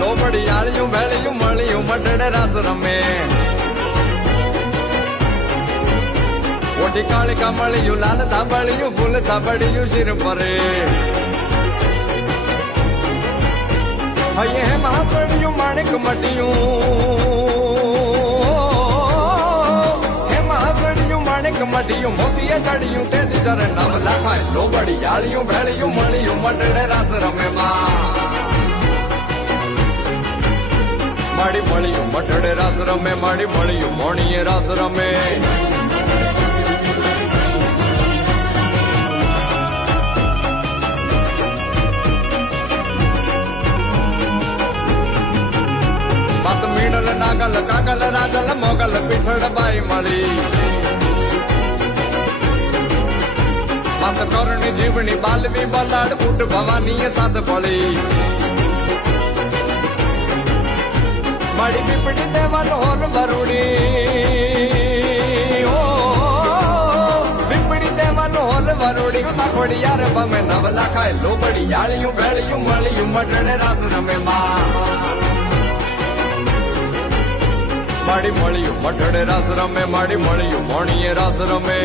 લોબડી આળિયું ભેળિયું મળ્યું મટડે રાસ રમે ઓટી કાળિકા મળ્યું લાલ ધાબળિયું ફૂલ છાબડિયું શિર પરે હૈયે હે માસડિયું માણેક મટિયું હે માસડિયું માણેક મટિયું મોતીએ ચડિયું તેથી જરે નામ લખાય લોબડી આળિયું ભેળિયું મળ્યું મટડે રાસ રમે માડી મળ્યું મટડે રાસ રમે માડી મળ્યું મોણીએ રાસ રમે મીણલ નાગલ કાગલ રાગલ મોગલ પીઠળ બાઈ મળી માત કરણી જીવણી બાલવી બલાડ બુટ ભવાની સાથ પડી માડી પીપડી દેવાલ હોલ વરુડી ઓ પીપડી દેવાલ હોલ વરુડી માખોડી યાર બમે નવ લાખાય લોબડી યાળિયું ભેળિયું મળ્યું મટડે રાસ રમે માડી મળ્યું મઠડે રાસ રમે માડી મળ્યું મોણીએ રાસ રમે